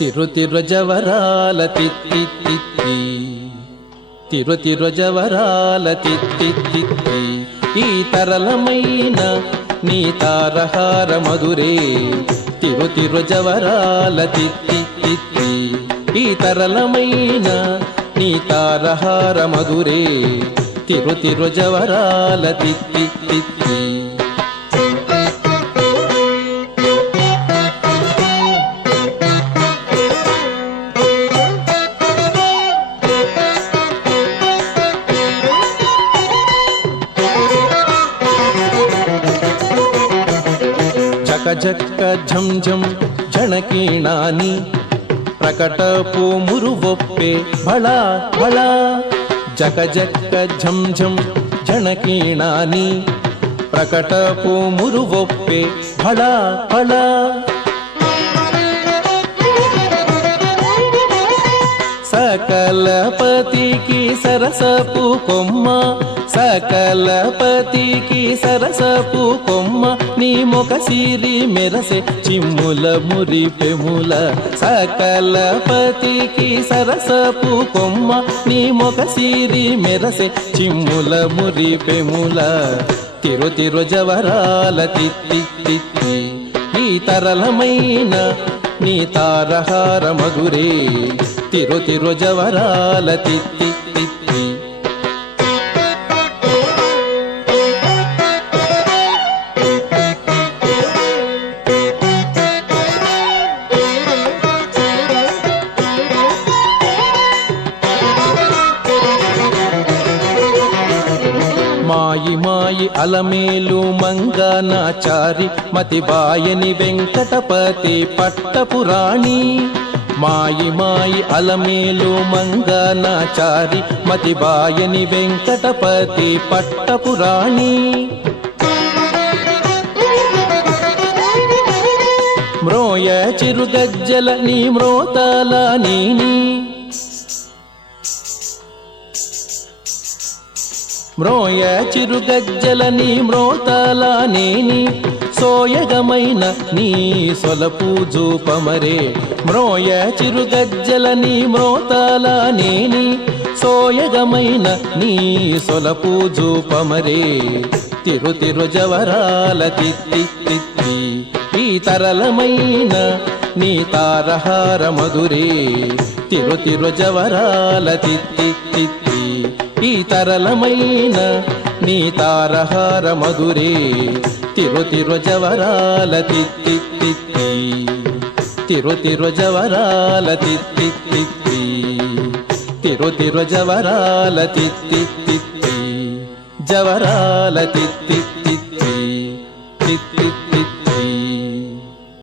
తిరుతిరుజవరాల తిత్తి తిత్తి. తిరు తిత్తి తిత్తి. ఈ తరలమైన నీ తారహార మధురే. తిరుతిరుజవరాల తిత్తి తిత్తి. ఈ తరలమైన నీ తారహార మధురే. తిరుతిరుజవరాల తిత్తి తిత్తి. జక జక్క ఝం ఝం ఝణకీణాని ప్రకటపు మురువొప్పే బళ బళ జక జక్క ఝం ఝం ఝణకీణాని ప్రకటపు మురువొప్పే బళ సకలపతికి సరసపు కొమ్మ సకలపతికి సరసపు కొమ్మ నీ మొక సిరి మెరసే చిమ్ముల మురి పెముల. సకలపతికి సరసపు కొమ్మ నీ మొక సిరి మెరసే చిమ్ముల మురి పెముల. తిరు తిరు జవరాల తిత్తి తిత్తి ఈ తరలమైన నీ తారహార మధురే. తిరు తిరు జవరాల తిత్తి తిత్తి. మాయి మాయి అలమేలు మంగనాచారి మతిబాయని వెంకటపతి పట్టపురాణి. మాయి మాయి అలమేలు మంగనాచారి మతిబాయని వెంకటపతి పట్టపురాణి మ్రోయ చిరుగజ్జల నీ మ్రోతల నీని. మ్రోయ చిరుగజ్జల నీ మ్రోతల నేని. సోయగమైన నీ సొలపు జూపమరే. మ్రోయ చిరుగజ్జలని మ్రోతల నేని సోయగమైన నీ సొలపు జూపమరే. తిరు తిరు జవరాల తిత్తి తిత్తి ఈ తరలమైన నీ తారహార మధురే. తిరు తిరు జవరాల తిత్తి తిత్తి ఈ తరలమైన నీ తారహార మధురే తిరు తిరు జవరాల తిత్తి తిరు తిరు జవరాల తిత్తి తిరు తిరు జవరాల తిత్తి జవరాల తిత్తి